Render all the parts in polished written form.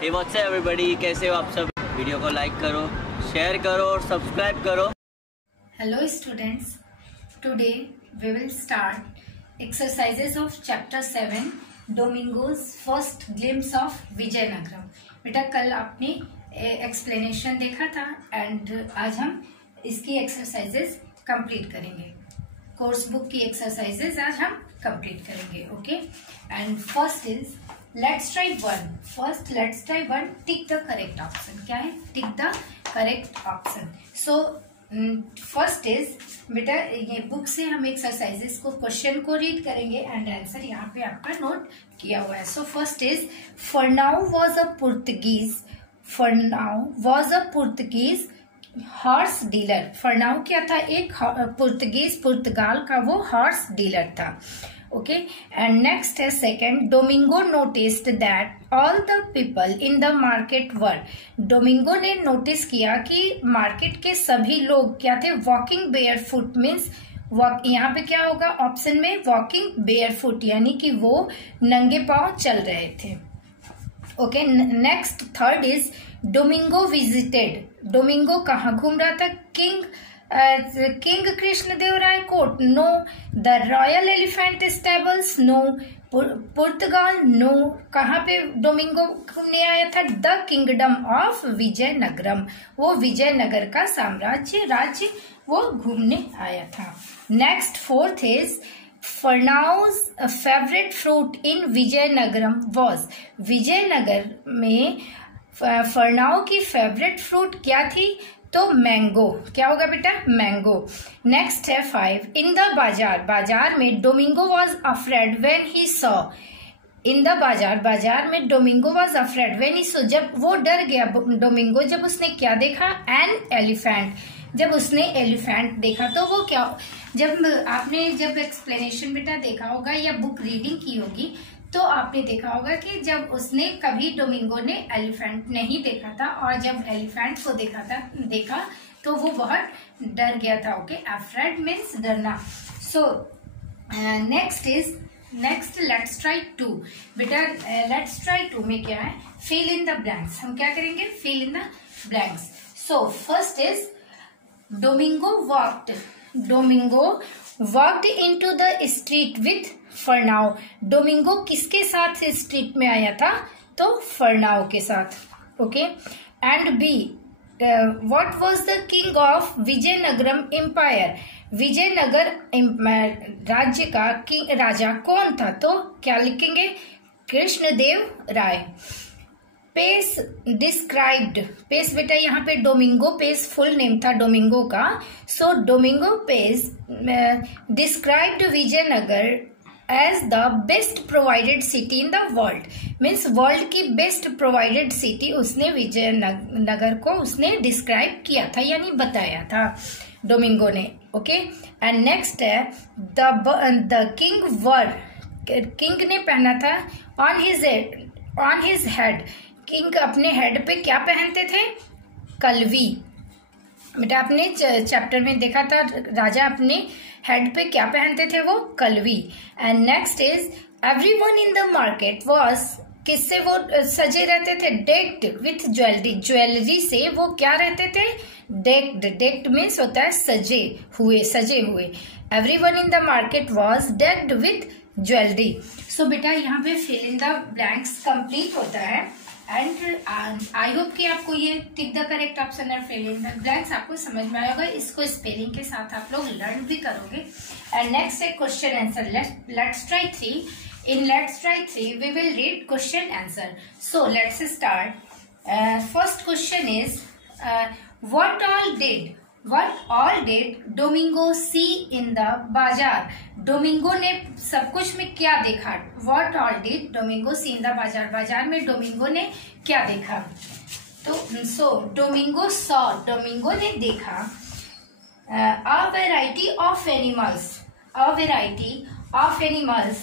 Hey what's up everybody, कैसे हो आप सब। वीडियो को लाइक करो, शेयर करो और सब्सक्राइब करो। Hello students, today we will start exercises of chapter 7 Domingos first glimpse of Vijayanagaram. बेटा कल आपने एक्सप्लेनेशन देखा था एंड आज हम इसकी एक्सरसाइजेस कंप्लीट करेंगे। कोर्स बुक की एक्सरसाइजेस आज हम कंप्लीट करेंगे। Okay, and first is let's try one. First let's try one, tick the correct option. क्या है? टिक the correct option. So first is बेटा ये बुक से हम एक्सरसाइजेस को क्वेश्चन को रीड करेंगे एंड आंसर यहाँ पे आपका नोट किया हुआ है। So first is Fernao was a Portuguese. Fernao was a Portuguese horse dealer. Fernao क्या था? एक पुर्तगीज, पुर्तगाल का वो हॉर्स डीलर था। ओके, एंड नेक्स्ट है second, Domingo noticed that all the people in the market were. Domingo ने नोटिस किया कि मार्केट के सभी लोग क्या थे? Walking bear foot. मीन्स यहाँ पे क्या होगा ऑप्शन में? वॉकिंग बेयर फुट, यानी कि वो नंगे पांव चल रहे थे। Okay, next third is Domingo visited. Domingo कहाँ घूम रहा था? King Krishnadevaraya court, no. The royal elephant stables, no. Portugal, no. कहाँ पे डोमिंगो घूमने आया था? The kingdom of Vijayanagaram. वो विजयनगर का राज्य वो घूमने आया था। Next fourth is Fernao's favourite fruit in Vijayanagaram was. Vijayanagar में फरनाउ की फेवरेट फ्रूट क्या थी? तो मैंगो। क्या होगा बेटा? मैंगो। नेक्स्ट है 5, इन द बाजार। बाजार में Domingo was afraid when he saw. In the बाजार, बाजार में Domingo was afraid when he saw, जब वो डर गया डोमिंगो, जब उसने क्या देखा? An elephant. जब उसने एलिफेंट देखा तो वो क्या, जब आपने जब एक्सप्लेनेशन बेटा देखा होगा या बुक रीडिंग की होगी तो आपने देखा होगा कि जब उसने कभी डोमिंगो ने एलिफेंट नहीं देखा था और जब एलिफेंट को देखा तो वो बहुत डर गया था। ओके, अफ्रेड मीन्स डरना। So next let's try 2। बेटा लेट्स ट्राई 2 में क्या है? Fill in the blanks. हम क्या करेंगे? Fill in the blanks. So first is Domingo walked into the street with Fernao. Domingo किसके साथ स्ट्रीट में आया था? तो फरनाउ के साथ। Okay, and B what was the king of Vijayanagaram empire. Vijayanagar राज्य का राजा कौन था? तो क्या लिखेंगे? Krishnadeva Raya. Paes described. Paes बेटा यहाँ पे डोमिंगो पेस फुल नेम था डोमिंगो का। So Domingo Paes described Vijayanagar as the best provided city in the world. Means world की बेस्ट प्रोवाइडेड सिटी उसने विजयनगर को उसने डिस्क्राइब किया था, यानी बताया था डोमिंगो ने। ओके, एंड नेक्स्ट है द किंग ने पहना था ऑन हिज हेड। किंग अपने हेड पे क्या पहनते थे? कलवी। बेटा आपने चैप्टर में देखा था राजा अपने हेड पे क्या पहनते थे? वो कलवी। And next is everyone in the market was, किससे वो सजे रहते थे? Decked with jewellery. ज्वेलरी से वो क्या रहते थे? डेक्ड मीन्स होता है सजे हुए। Everyone in the market was decked with jewellery. So बेटा यहाँ पे fill in the blanks complete होता है एंड आई होप कि आपको ये टिक द करेक्ट ऑप्शन और फिल इन द ब्लैंक्स आपको समझ में आएगा। इसको स्पेलिंग के साथ आप लोग लर्न भी करोगे। एंड नेक्स्ट है question answer. Let's try 3। In let's try 3 we will read question answer. So let's start. First question is What all did Domingo see in the bazaar. Domingo ने सब कुछ में क्या देखा? What all did Domingo see in the बाजार। बाजार में Domingo ने क्या देखा? तो डोमिंगो डोमिंगो ने देखा a variety of animals,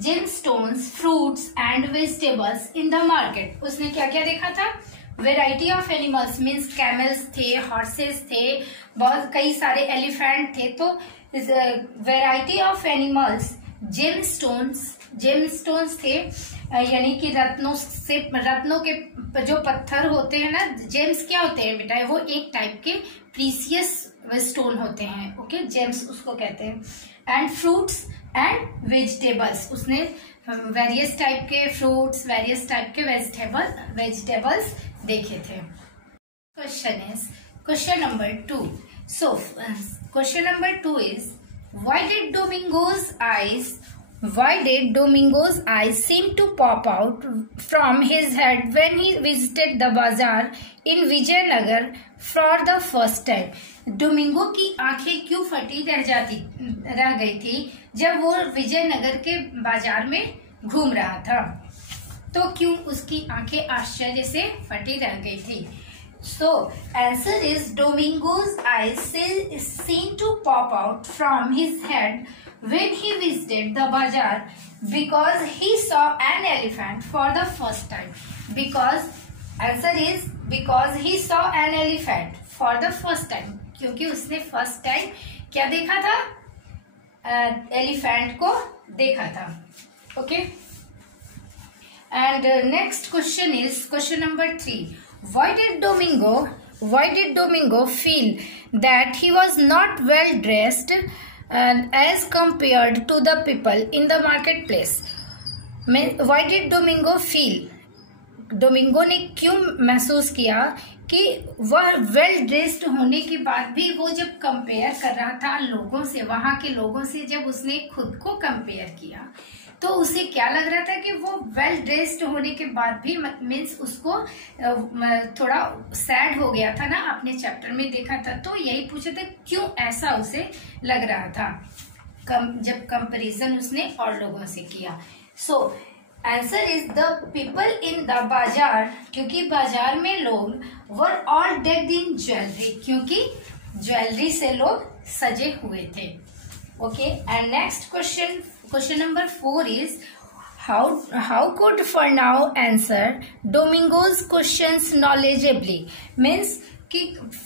gemstones, fruits and vegetables in the market। उसने क्या क्या देखा था? Variety of animals means camels थे, हॉर्सेस थे, बहुत कई सारे एलिफेंट थे। तो वेराइटी ऑफ एनिमल्स, जेमस्टोन्स थे यानी कि रत्नों के जो पत्थर होते हैं ना, जेम्स क्या होते हैं बेटा, वो एक टाइप के प्रीसियस स्टोन होते हैं। ओके, जेम्स उसको कहते हैं। एंड फ्रूट्स एंड वेजिटेबल्स, उसने वेरियस टाइप के फ्रूट्स, वेरियस टाइप के वेजिटेबल्स देखे थे। Question number 2. So, question number 2 is, why did Domingo's eyes seem to pop out from his head when he visited the bazaar in Vijayanagar for the first time? Domingo की आंखें क्यों फटी रह गई थी जब वो विजयनगर के बाजार में घूम रहा था? तो क्यों उसकी आंखें आश्चर्य से फटी रह गई थी? So, answer is Domingo's eyes seem to pop out from his head when he visited the bazaar because he saw an elephant for the first time. Answer is because he saw an elephant for the first time. क्योंकि उसने first time क्या देखा था? Elephant को देखा था। Okay, and next question is question number 3. Why did Domingo feel that he was not well dressed as compared to the people in the marketplace? Why did Domingo feel? Domingo ने क्यों महसूस किया कि वह well dressed होने के बाद भी, वो जब कंपेयर कर रहा था लोगों से, वहां के लोगों से जब उसने खुद को कंपेयर किया तो उसे क्या लग रहा था कि वो वेल ड्रेस्ड होने के बाद भी, मीन्स उसको थोड़ा सैड हो गया था ना, आपने चैप्टर में देखा था। तो यही पूछा था क्यों ऐसा उसे लग रहा था जब कंपैरिजन उसने और लोगों से किया। So answer is the people in the बाजार, क्योंकि बाजार में लोग were all decked in jewellery, क्योंकि ज्वेलरी से लोग सजे हुए थे। Okay, and next question number 4 is how could Fernao answer Domingo's questions knowledgeably? Means कि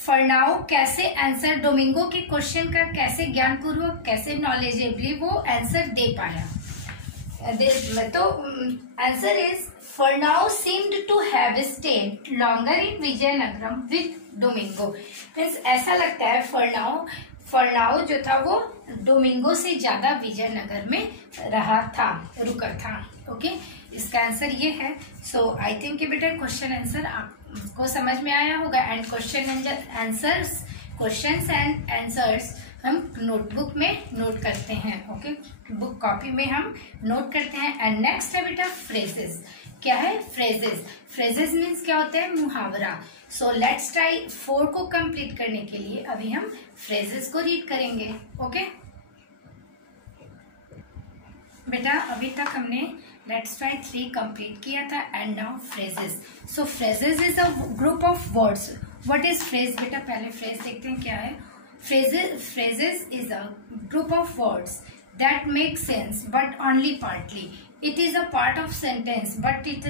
फर्नाओ कैसे आंसर डोमिंगो के क्वेश्चन का कैसे ज्ञानपूर्वक, कैसे नॉलेजेबली वो आंसर दे पाया। तो answer is फर्नाओ seemed to have stayed longer in Vizianagaram with Domingo. Means ऐसा लगता है फर्नाओ जो था वो डोमिंगो से ज्यादा विजयनगर में रुका था। ओके, इसका आंसर ये है। सो आई थिंक बेटा क्वेश्चन आंसर आपको समझ में आया होगा। एंड क्वेश्चंस एंड आंसर्स हम नोटबुक में नोट करते हैं। ओके, बुक कॉपी में हम नोट करते हैं। एंड नेक्स्ट है बेटा फ्रेजेस। क्या है? फ्रेजेस मीन्स क्या होता है? मुहावरा। सो लेट्स ट्राई 4 को कंप्लीट करने के लिए अभी हम फ्रेजेस को रीड करेंगे। ओके बेटा, अभी तक हमने लेट्स ट्राई 3 कंप्लीट किया था and now phrases. So phrases is a group of words. What is phrase? बेटा पहले फ्रेज देखते हैं क्या है। Phrases is a group of words that make sense but only partly. It is a part of sentence but it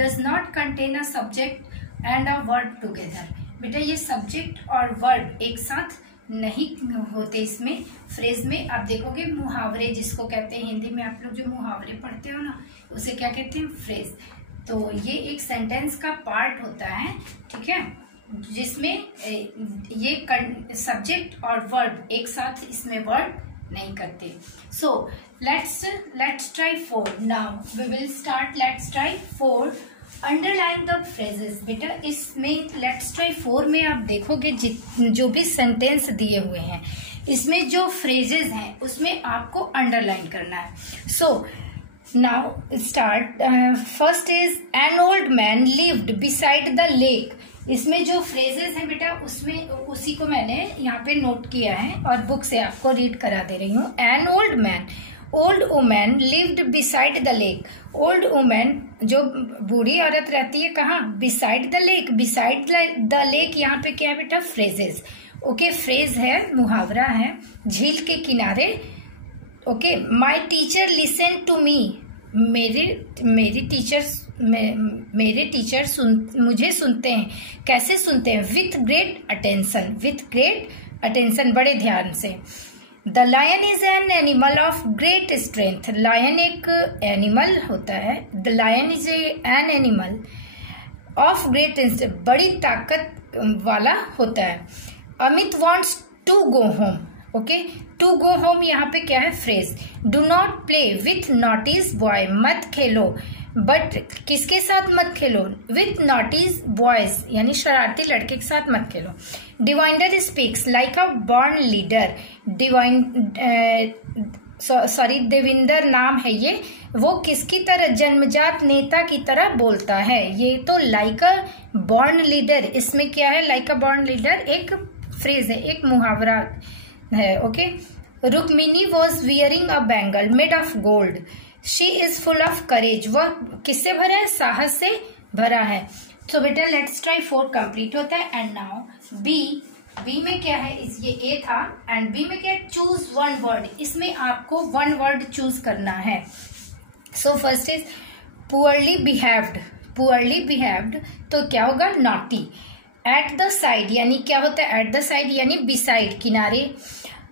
does not contain a subject and a verb together. बेटा ये subject और verb एक साथ नहीं होते इसमें, phrase में। आप देखोगे मुहावरे जिसको कहते हैं, हिंदी में आप लोग जो मुहावरे पढ़ते हो ना, उसे क्या कहते हैं? फ्रेज। तो ये एक सेंटेंस का पार्ट होता है, ठीक है, जिसमें ये सब्जेक्ट और वर्ब एक साथ इसमें वर्ब नहीं करते। So let's try 4 now we will start. Let's try 4 underline the phrases. बेटा इसमें लेट्स ट्राई 4 में आप देखोगे जो भी सेंटेंस दिए हुए हैं, इसमें जो फ्रेजेस हैं उसमें आपको अंडरलाइन करना है। So now start. First is an old man lived beside the lake. इसमें जो फ्रेजेस हैं बेटा उसमें उसी को मैंने यहाँ पे नोट किया है और बुक से आपको रीड करा दे रही हूँ। An old woman lived beside the lake. Old woman जो बूढ़ी औरत रहती है कहाँ? Beside the lake. Beside the lake यहाँ पे क्या है बेटा? फ्रेजेस। ओके, फ्रेज है, मुहावरा है, झील के किनारे। Okay, my teacher listen to me. मेरे टीचर मुझे सुनते हैं। कैसे सुनते हैं? विथ ग्रेट अटेंशन, बड़े ध्यान से। The lion is an animal of great strength. Lion एक एनिमल होता है। The lion is an animal of great strength, बड़ी ताकत वाला होता है। Amit wants to go home. Okay, to go home यहाँ पे क्या है? Phrase. Do not play with naughties boy, मत खेलो, बट किसके साथ मत खेलो? विथ नॉटीज बॉयज, यानी शरारती लड़के के साथ मत खेलो। Devinder speaks like a born leader. Devinder नाम है ये, वो किसकी तरह? जन्मजात नेता की तरह बोलता है। ये तो लाइक अ बॉर्न लीडर, इसमें क्या है? लाइक अ बॉर्न लीडर एक फ्रेज है, एक मुहावरा है। Okay, Rukmini was wearing a bangle made of gold. She is full of courage, वह किससे भरा है? साहस से भरा है। तो बेटा लेट्स ट्राई 4 कंप्लीट होता है। एंड नाउ बी में क्या है? इस ये ए था एंड बी में क्या है? Choose one word. इसमें आपको वन वर्ड चूज करना है। So first is poorly behaved. Poorly behaved तो क्या होगा? नॉटी। एट द साइड यानी क्या होता है? एट द साइड यानी बिसाइड, किनारे।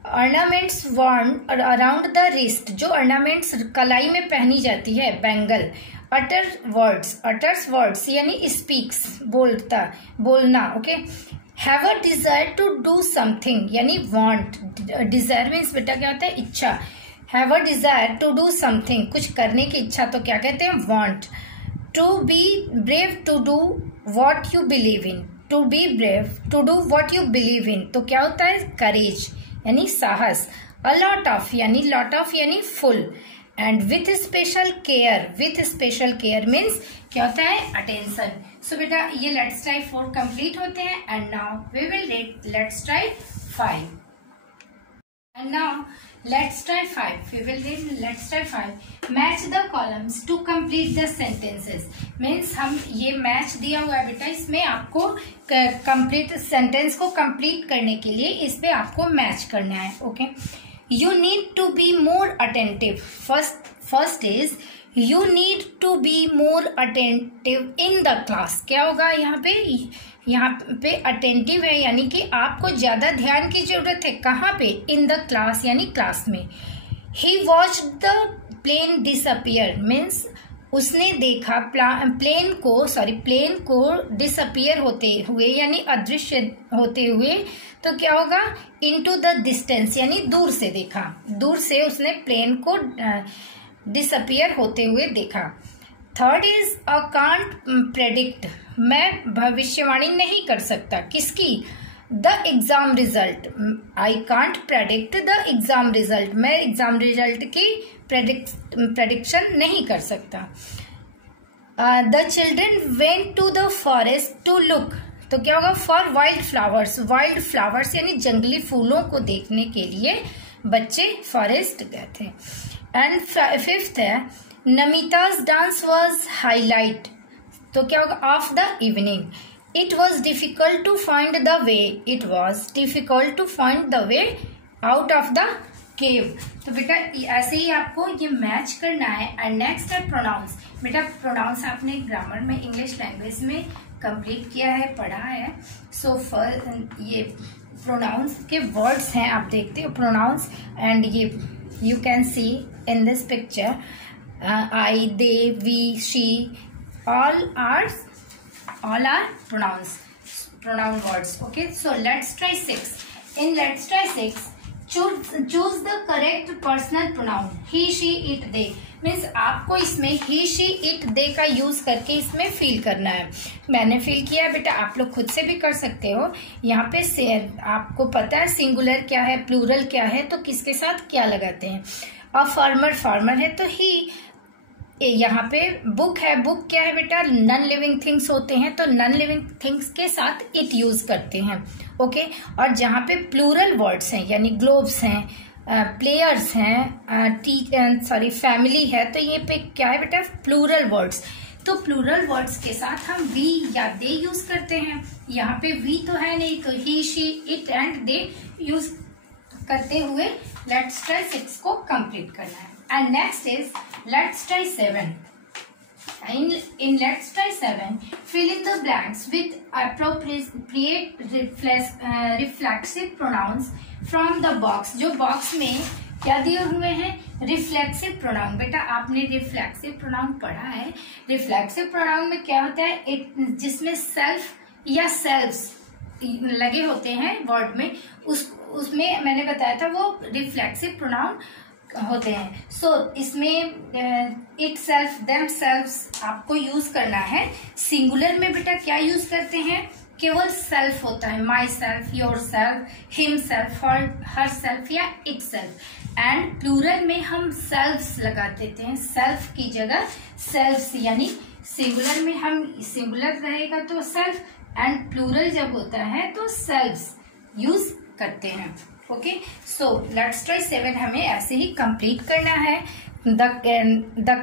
Ornaments worn around the wrist, जो ऑर्नामेंट्स कलाई में पहनी जाती है, बैंगल। अटर्स वर्ड्स यानी स्पीक्स, बोलना। Okay, have a desire to do something यानी वांट। डिजायर मीन्स बेटा क्या होता है? इच्छा। Have a desire to do something, कुछ करने की इच्छा, तो क्या कहते हैं? Want. To be brave to do what you believe in. To be brave to do what you believe in तो क्या होता है? करेज यानी साहस। अ लॉट ऑफ यानी full. And with special care means क्या होता है? अटेंशन। सो बेटा ये लेट्स ट्राई 4 कंप्लीट होते हैं। And now we will read let's try 5। And now let's try 5. We will read let's try 5. Match the columns to complete the sentences. Means हम ये match दिया हुआ है बेटा, इसमें आपको कंप्लीट सेंटेंस को कंप्लीट करने के लिए इस पे आपको मैच करना है। Okay, you need to be more attentive. First is you need to be more attentive in the class. क्या होगा यहाँ पे अटेंटिव है यानी कि आपको ज्यादा ध्यान की जरूरत है। कहाँ पे? इन द क्लास यानी क्लास में। He watched the plane disappear means उसने देखा प्लेन को डिसअपियर होते हुए यानी अदृश्य होते हुए। तो क्या होगा? इनटू द डिस्टेंस यानी दूर से देखा, दूर से उसने प्लेन को डिसअपियर होते हुए देखा। Third is a can't predict, मैं भविष्यवाणी नहीं कर सकता। किसकी? The exam result. I can't predict the exam result, मैं एग्जाम रिजल्ट की प्रेडिक्शन नहीं कर सकता। The children went to the forest to look, तो क्या होगा? फॉर वाइल्ड फ्लावर्स यानी जंगली फूलों को देखने के लिए बच्चे फॉरेस्ट गए थे। एंड फिफ्थ है नमिता's डांस वॉज हाईलाइट, तो क्या होगा? Of the evening. It was difficult to find the way out of the cave. तो बेटा ऐसे ही आपको ये मैच करना है। एंड नेक्स्ट है प्रोनाउंस। बेटा प्रोनाउंस आपने ग्रामर में इंग्लिश लैंग्वेज में कंप्लीट किया है, पढ़ा है। सो ये प्रोनाउंस के वर्ड्स हैं, आप देखते हो प्रोनाउंस। एंड ये you can see in this picture I, they, we, she, all are pronoun words. Okay, so let's try 6. In let's try 6, choose the correct personal pronoun. He, she, it, they. Means आपको इसमें he, she, it, they का use करके इसमें fill करना है। मैंने fill किया है बेटा, आप लोग खुद से भी कर सकते हो। यहाँ पे आपको पता है सिंगुलर क्या है, प्लूरल क्या है, तो किसके साथ क्या लगाते हैं। अ फार्मर है तो ही। यहाँ पे बुक है, बुक क्या है बेटा? नॉन लिविंग थिंग्स होते हैं, तो नॉन लिविंग थिंग्स के साथ इट यूज करते हैं। ओके, और जहाँ पे प्लूरल वर्ड्स हैं यानी ग्लोब्स हैं, प्लेयर्स हैं, फैमिली है, तो ये पे क्या है बेटा? Plural words. तो प्लूरल वर्ड्स के साथ हम वी या दे यूज करते हैं। यहाँ पे वी तो है नहीं, तो he, she, it and they use करते हुए लेट्स ट्राई 6 को कंप्लीट करना है। And next is let's try 7। In Let's Try 7, fill in the blanks with appropriate reflexive pronouns from the box. जो बॉक्स में क्या दिए हुए हैं? Reflexive pronoun. बेटा आपने रिफ्लेक्सिव प्रोनाउन पढ़ा है। रिफ्लेक्सिव प्रोनाउन में क्या होता है? जिसमें सेल्फ या सेल्व्स लगे होते हैं वर्ड में, उसमें मैंने बताया था वो रिफ्लेक्सिव प्रोनाउन होते हैं। सो इसमें इट सेल्फ, देम सेल्व्स आपको यूज करना है। सिंगुलर में बेटा क्या यूज करते हैं? केवल सेल्फ होता है, my self, your self, him self, her self या इट सेल्फ। एंड प्लूरल में हम सेल्फ्स लगा देते हैं, सेल्फ की जगह सेल्फ्स, यानी सिंगुलर में हम सिंगुलर रहेगा तो सेल्फ, एंड प्लूरल जब होता है तो सेल्फ्स यूज करते हैं। ओके, सो लेट्स ट्राई 7 हमें ऐसे ही कंप्लीट करना है। The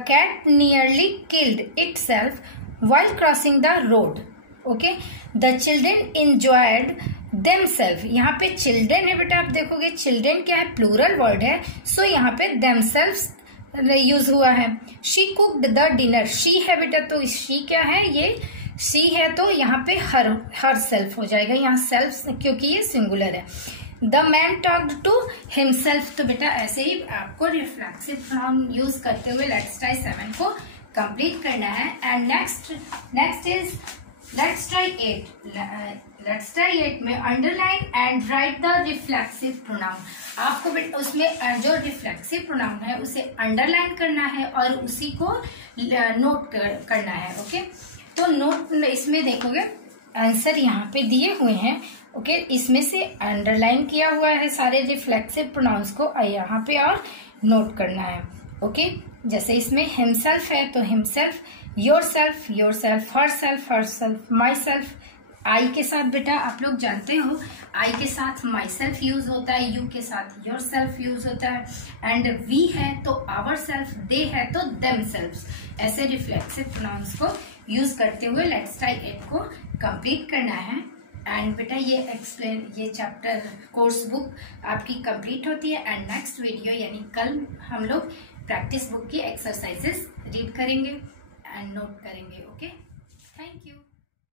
cat nearly killed itself while crossing the road. Okay, the children enjoyed themselves. यहाँ पे चिल्ड्रन है बेटा, आप देखोगे चिल्ड्रन क्या है? प्लूरल वर्ड है, सो यहाँ पे देमसेल्व्स यूज हुआ है। She cooked the dinner. She है बेटा, तो शी क्या है? ये शी है, तो यहाँ पे हर सेल्फ हो जाएगा, यहाँ सेल्फ क्योंकि ये सिंगुलर है। The man talked to himself. तो बेटा ऐसे ही आपको रिफ्लेक्सिव प्रोनाउन यूज करते हुए लेट्स ट्राई 7 को कंप्लीट करना है। And next is let's try 8। Let's try 8 में underline and right the reflexive pronoun. आपको बेटा उसमें जो रिफ्लेक्सिव प्रोनाउन है उसे अंडरलाइन करना है और उसी को नोट करना है। ओके, तो नोट इसमें देखोगे आंसर यहाँ पे दिए हुए हैं। ओके, इसमें से अंडरलाइन किया हुआ है सारे रिफ्लेक्सिव प्रोनाउंस को यहाँ पे और नोट करना है। ओके, जैसे इसमें हिमसेल्फ है तो himself, yourself, herself, myself. I के साथ बेटा आप लोग जानते हो, आई के साथ माई सेल्फ यूज होता है, यू के साथ योर सेल्फ यूज होता है, एंड वी है तो आवर सेल्फ, दे है तो देम सेल्फ्स। ऐसे रिफ्लेक्सिव प्रोनाउंस को यूज करते हुए लेट्स ट्राई 8 को कंप्लीट करना है। एंड बेटा ये चैप्टर कोर्स बुक आपकी कंप्लीट होती है। एंड नेक्स्ट वीडियो यानी कल हम लोग प्रैक्टिस बुक की एक्सरसाइजेस रीड करेंगे एंड नोट करेंगे। Okay, thank you.